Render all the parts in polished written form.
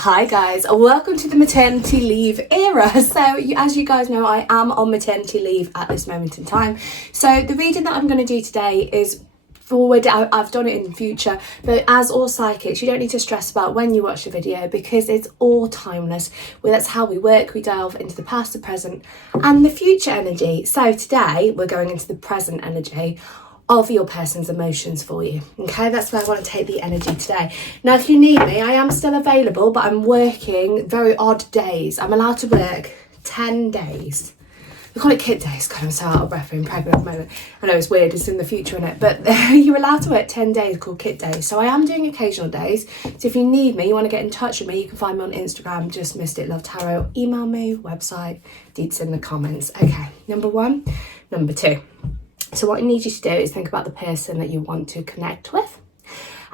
Hi guys, welcome to the maternity leave era. So as you guys know, I am on maternity leave at this moment in time. So the reading that I'm going to do today is forward. I've done it in the future, but as all psychics, you don't need to stress about when you watch the video because it's all timeless. Well, that's how we work. We delve into the past, the present and the future energy. So today we're going into the present energy of your person's emotions for you. Okay, that's where I want to take the energy today. Now, if you need me, I am still available, but I'm working very odd days. I'm allowed to work 10 days. We call it kit days. God, I'm so out of breath being pregnant at the moment. I know it's weird, it's in the future, innit? But you're allowed to work 10 days called kit days. So I am doing occasional days. So if you need me, you want to get in touch with me, you can find me on Instagram, just Missed It Love Tarot. Email me, website, deets in the comments. Okay, number one. Number two. So what I need you to do is think about the person that you want to connect with.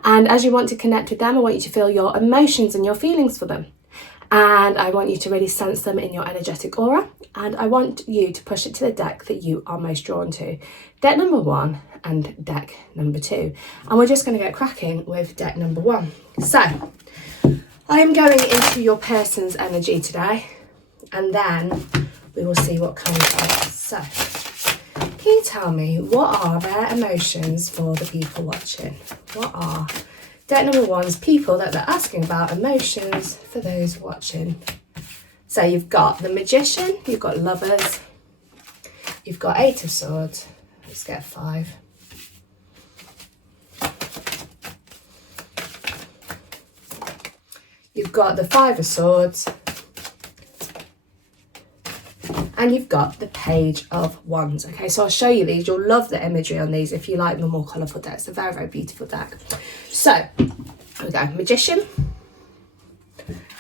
And as you want to connect with them, I want you to feel your emotions and your feelings for them. And I want you to really sense them in your energetic aura. And I want you to push it to the deck that you are most drawn to. Deck number one and deck number two. And we're just going to get cracking with deck number one. So I am going into your person's energy today. And then we will see what comes up. So can you tell me, what are their emotions for the people watching? What are deck number one's people that they're asking about emotions for those watching? So you've got the Magician, you've got Lovers, you've got Eight of Swords. Let's get 5. You've got the 5 of Swords. And you've got the Page of Wands. Okay, so I'll show you these. You'll love the imagery on these if you like the more colourful decks. They're very, very beautiful deck. So, here we go. Magician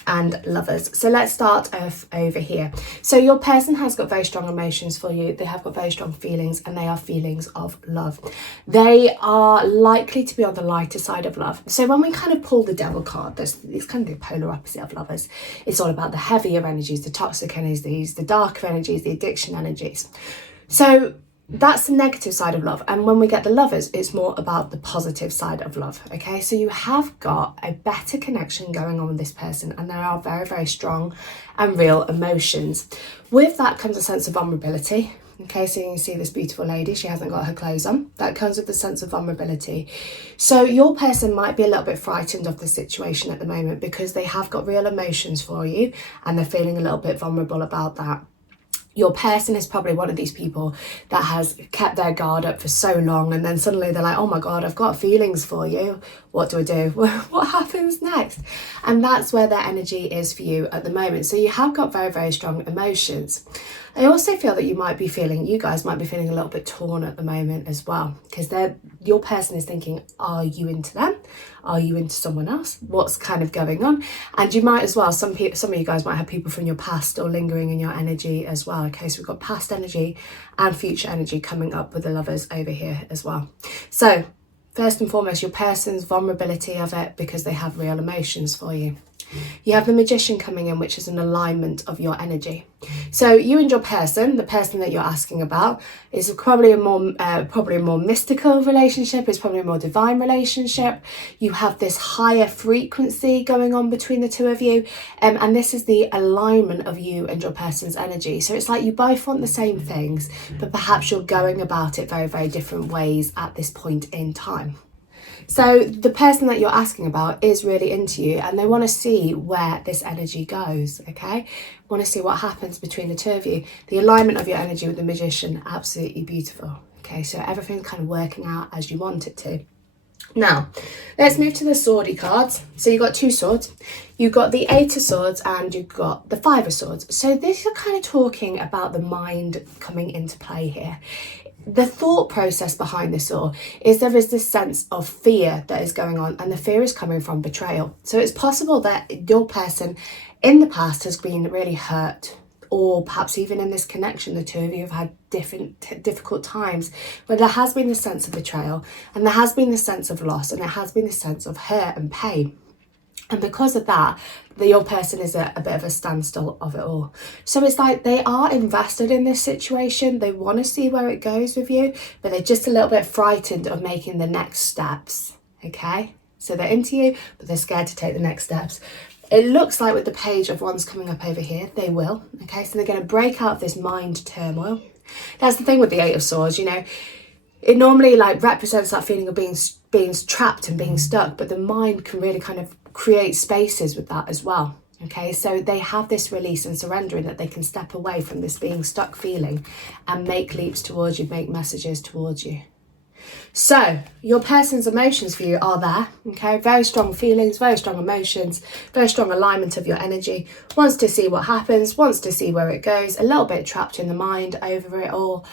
and Lovers. So let's start off over here. So your person has got very strong emotions for you. They have got very strong feelings, and they are feelings of love. They are likely to be on the lighter side of love. So when we kind of pull the Devil card, it's kind of the polar opposite of Lovers. It's all about the heavier energies, the toxic energies, the darker energies, the addiction energies. So that's the negative side of love. And when we get the Lovers, it's more about the positive side of love. Okay, so you have got a better connection going on with this person, and there are very, very strong and real emotions. With that comes a sense of vulnerability. Okay, so you can see this beautiful lady, she hasn't got her clothes on. That comes with the sense of vulnerability. So your person might be a little bit frightened of the situation at the moment because they have got real emotions for you and they're feeling a little bit vulnerable about that. Your person is probably one of these people that has kept their guard up for so long, and then suddenly they're like, oh my God, I've got feelings for you. What do I do? What happens next? And that's where their energy is for you at the moment. So you have got very, very strong emotions. I also feel that you guys might be feeling a little bit torn at the moment as well, because your person is thinking, are you into them? Are you into someone else? What's kind of going on? And you might as well, some of you guys might have people from your past or lingering in your energy as well. Okay, so we've got past energy and future energy coming up with the Lovers over here as well. So first and foremost, your person's vulnerability of it because they have real emotions for you. You have the Magician coming in, which is an alignment of your energy. So you and your person, the person that you're asking about, is probably a more mystical relationship. It's probably a more divine relationship. You have this higher frequency going on between the two of you, and this is the alignment of you and your person's energy. So it's like you both want the same things, but perhaps you're going about it very, very different ways at this point in time. So the person that you're asking about is really into you, and they want to see where this energy goes, okay? Want to see what happens between the two of you. The alignment of your energy with the Magician, absolutely beautiful. Okay, so everything's kind of working out as you want it to. Now, let's move to the swordy cards. So you've got 2 swords. You've got the 8 of Swords and you've got the 5 of Swords. So this is kind of talking about the mind coming into play here. The thought process behind this all is there is this sense of fear that is going on, and the fear is coming from betrayal. So it's possible that your person in the past has been really hurt, or perhaps even in this connection, the two of you have had difficult times where there has been the sense of betrayal, and there has been the sense of loss, and there has been the sense of hurt and pain. And because of that, your person is a bit of a standstill of it all. So it's like they are invested in this situation. They want to see where it goes with you, but they're just a little bit frightened of making the next steps. Okay? So they're into you, but they're scared to take the next steps. It looks like with the Page of Wands coming up over here, they will. Okay, so they're going to break out of this mind turmoil. That's the thing with the Eight of Swords, you know. It normally like represents that feeling of being trapped and being stuck, but the mind can really kind of create spaces with that as well. Okay, so they have this release and surrendering that they can step away from this being stuck feeling and make leaps towards you, make messages towards you. So your person's emotions for you are there, okay? Very strong feelings, very strong emotions, very strong alignment of your energy, wants to see what happens, wants to see where it goes, a little bit trapped in the mind over it all,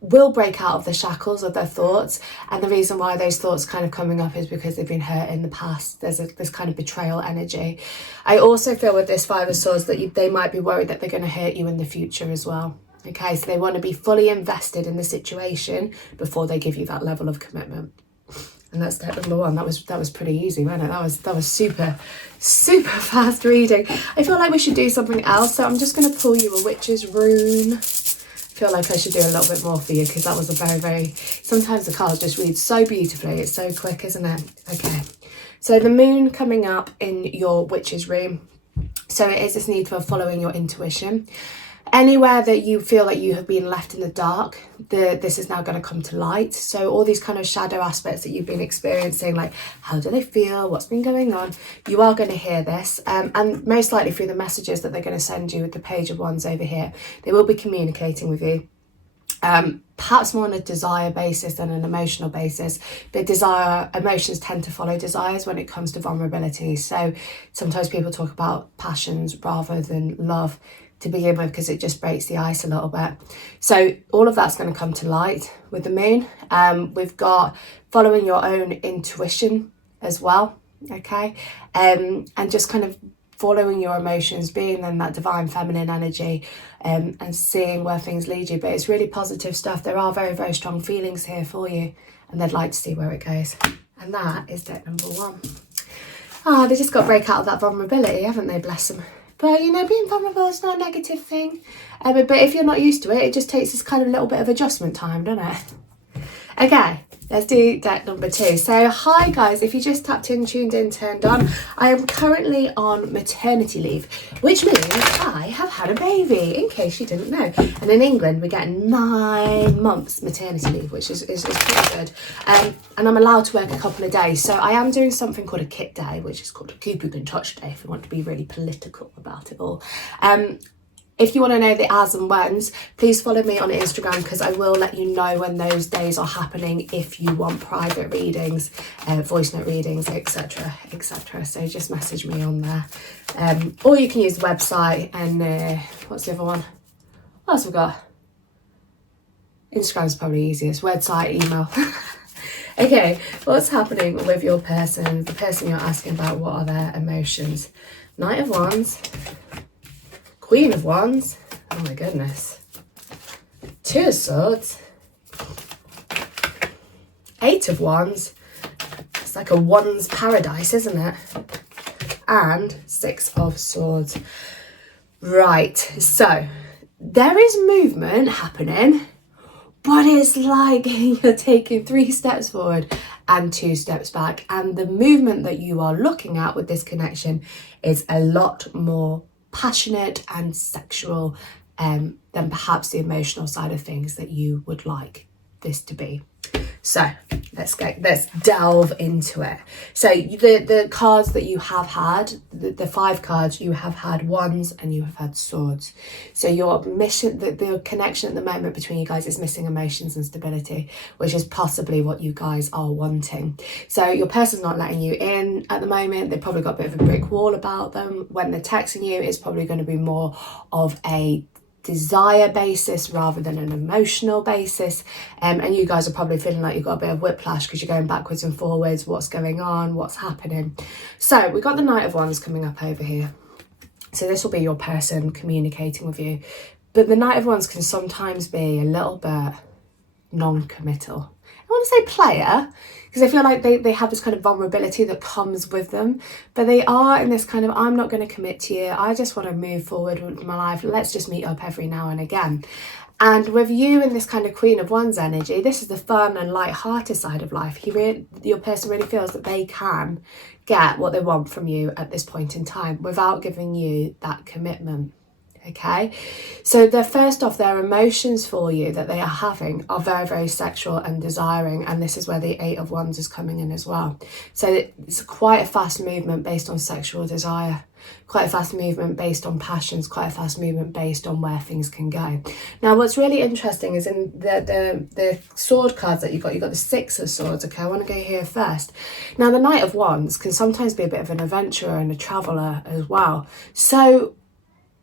will break out of the shackles of their thoughts. And the reason why those thoughts kind of coming up is because they've been hurt in the past. There's this kind of betrayal energy. I also feel with this Five of Swords that they might be worried that they're going to hurt you in the future as well. Okay, so they want to be fully invested in the situation before they give you that level of commitment. And that's step number one. That was pretty easy, wasn't it? That was super fast reading. I feel like we should do something else, so I'm just going to pull you a witch's rune. I feel like I should do a little bit more for you because that was a very, sometimes the cards just read so beautifully. It's so quick, isn't it? Okay, so the moon coming up in your witch's rune. So it is this need for following your intuition. Anywhere that you feel like you have been left in the dark, this is now going to come to light. So all these kind of shadow aspects that you've been experiencing, like how do they feel, what's been going on, you are going to hear this, and most likely through the messages that they're going to send you with the Page of Wands over here. They will be communicating with you, perhaps more on a desire basis than an emotional basis, but emotions tend to follow desires when it comes to vulnerability. So sometimes people talk about passions rather than love to begin with, because it just breaks the ice a little bit. So all of that's going to come to light with the moon. We've got following your own intuition as well, okay? And just kind of following your emotions, being in that divine feminine energy, and seeing where things lead you. But it's really positive stuff. There are very, very strong feelings here for you, and they'd like to see where it goes. And that is deck number one. They just got to break out of that vulnerability, haven't they? Bless them. But, you know, being vulnerable is not a negative thing. But if you're not used to it, it just takes this kind of little bit of adjustment time, doesn't it? Okay, let's do deck number two. So, hi guys, if you just tapped in, tuned in, turned on, I am currently on maternity leave, which means I have had a baby, in case you didn't know. And in England, we get 9 months maternity leave, which is pretty good. And I'm allowed to work a couple of days. So I am doing something called a kit day, which is called a keep you in touch day, if you want to be really political about it all. If you want to know the as and whens, please follow me on Instagram, because I will let you know when those days are happening if you want private readings, voice note readings, etc, etc. So just message me on there. Or you can use the website and what's the other one? What else have we got? Instagram's probably easiest. Website, email. Okay, what's happening with your person? The person you're asking about, what are their emotions? Knight of Wands. Queen of Wands, oh my goodness, Two of Swords, Eight of Wands, it's like a Wands paradise, isn't it? And Six of Swords. Right, so there is movement happening, but it's like you're taking 3 steps forward and 2 steps back, and the movement that you are looking at with this connection is a lot more passionate and sexual than perhaps the emotional side of things that you would like this to be. So let's delve into it. So the cards that you have had, the 5 cards, you have had Wands and you have had Swords. So your mission, the connection at the moment between you guys is missing emotions and stability, which is possibly what you guys are wanting. So your person's not letting you in at the moment. They've probably got a bit of a brick wall about them. When they're texting you, it's probably going to be more of a desire basis rather than an emotional basis, and you guys are probably feeling like you've got a bit of whiplash because you're going backwards and forwards. What's going on? What's happening? So we've got the Knight of Wands coming up over here. So this will be your person communicating with you, but the Knight of Wands can sometimes be a little bit non-committal. I want to say player, because I feel like they have this kind of vulnerability that comes with them, but they are in this kind of, I'm not going to commit to you, I just want to move forward with my life, let's just meet up every now and again. And with you in this kind of Queen of Wands energy, this is the fun and light-hearted side of life. Your person really feels that they can get what they want from you at this point in time without giving you that commitment. Okay, so first off, their emotions for you that they are having are very, very sexual and desiring, and this is where the Eight of Wands is coming in as well. So it's quite a fast movement based on sexual desire, quite a fast movement based on passions, quite a fast movement based on where things can go. Now, what's really interesting is in the sword cards that you've got the Six of Swords. Okay, I want to go here first. Now, the Knight of Wands can sometimes be a bit of an adventurer and a traveller as well. So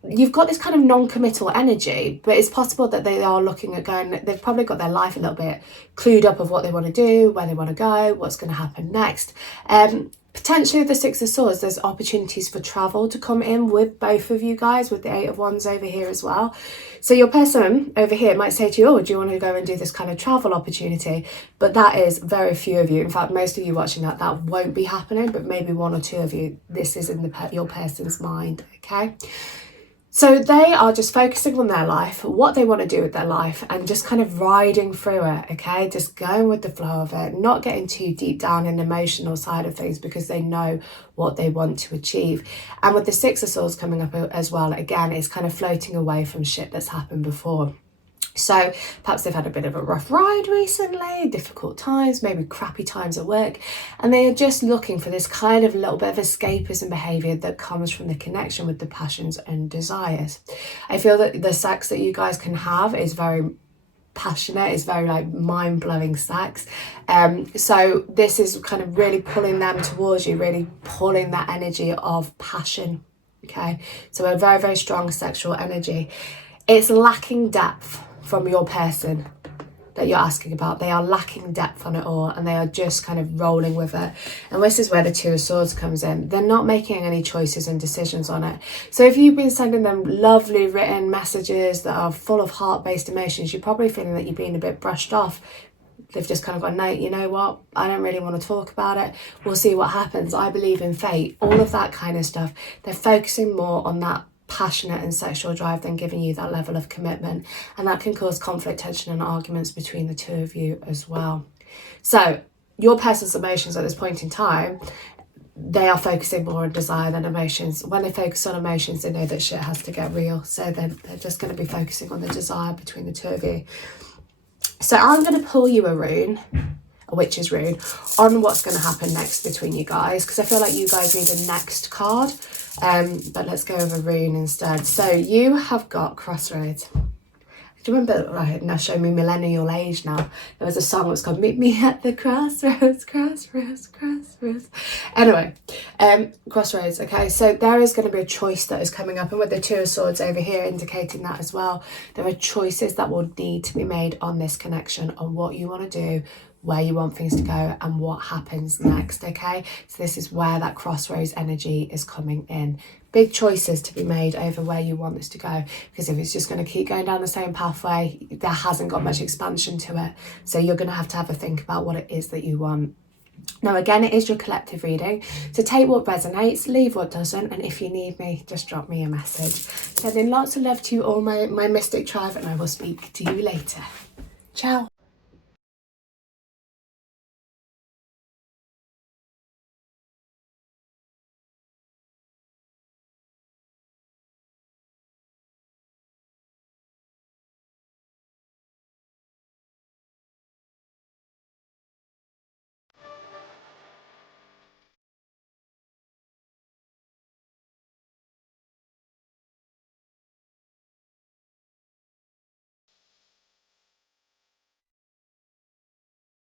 you've got this kind of non-committal energy, but it's possible that they are looking at going, they've probably got their life a little bit clued up of what they want to do, where they want to go, what's going to happen next. Potentially with the Six of Swords, there's opportunities for travel to come in with both of you guys, with the Eight of Wands over here as well. So your person over here might say to you, oh, do you want to go and do this kind of travel opportunity? But that is very few of you. In fact, most of you watching that won't be happening, but maybe one or two of you, this is in your person's mind, okay? So they are just focusing on their life, what they want to do with their life, and just kind of riding through it, okay? Just going with the flow of it, not getting too deep down in the emotional side of things because they know what they want to achieve. And with the Six of Swords coming up as well, again, it's kind of floating away from shit that's happened before. So perhaps they've had a bit of a rough ride recently, difficult times, maybe crappy times at work, and they are just looking for this kind of little bit of escapism behaviour that comes from the connection with the passions and desires. I feel that the sex that you guys can have is very passionate, it's very like mind-blowing sex. So this is kind of really pulling them towards you, really pulling that energy of passion, okay? So a very, very strong sexual energy. It's lacking depth from your person that you're asking about. They are lacking depth on it all, and they are just kind of rolling with it. And this is where the Two of Swords comes in. They're not making any choices and decisions on it. So if you've been sending them lovely written messages that are full of heart-based emotions, you're probably feeling that you're being a bit brushed off. They've just kind of gone, no, you know what? I don't really want to talk about it. We'll see what happens. I believe in fate. All of that kind of stuff. They're focusing more on that passionate and sexual drive than giving you that level of commitment, and that can cause conflict, tension and arguments between the two of you as well. So your person's emotions at this point in time, they are focusing more on desire than emotions. When they focus on emotions, they know that shit has to get real, so they're just going to be focusing on the desire between the two of you. So I'm going to pull you a rune, a witch's rune, on what's going to happen next between you guys, because I feel like you guys need a next card. But let's go with a rune instead. So you have got Crossroads. Do you remember, right, now show me millennial age now. There was a song that was called Meet Me at the Crossroads, Crossroads, Crossroads. Anyway, Crossroads, okay. So there is going to be a choice that is coming up, and with the Two of Swords over here indicating that as well, there are choices that will need to be made on this connection, on what you want to do, where you want things to go, and what happens next, okay? So this is where that crossroads energy is coming in. Big choices to be made over where you want this to go, because if it's just going to keep going down the same pathway, there hasn't got much expansion to it. So you're going to have a think about what it is that you want. Now, again, it is your collective reading, so take what resonates, leave what doesn't, and if you need me, just drop me a message. Sending lots of love to you all, my mystic tribe, and I will speak to you later. Ciao.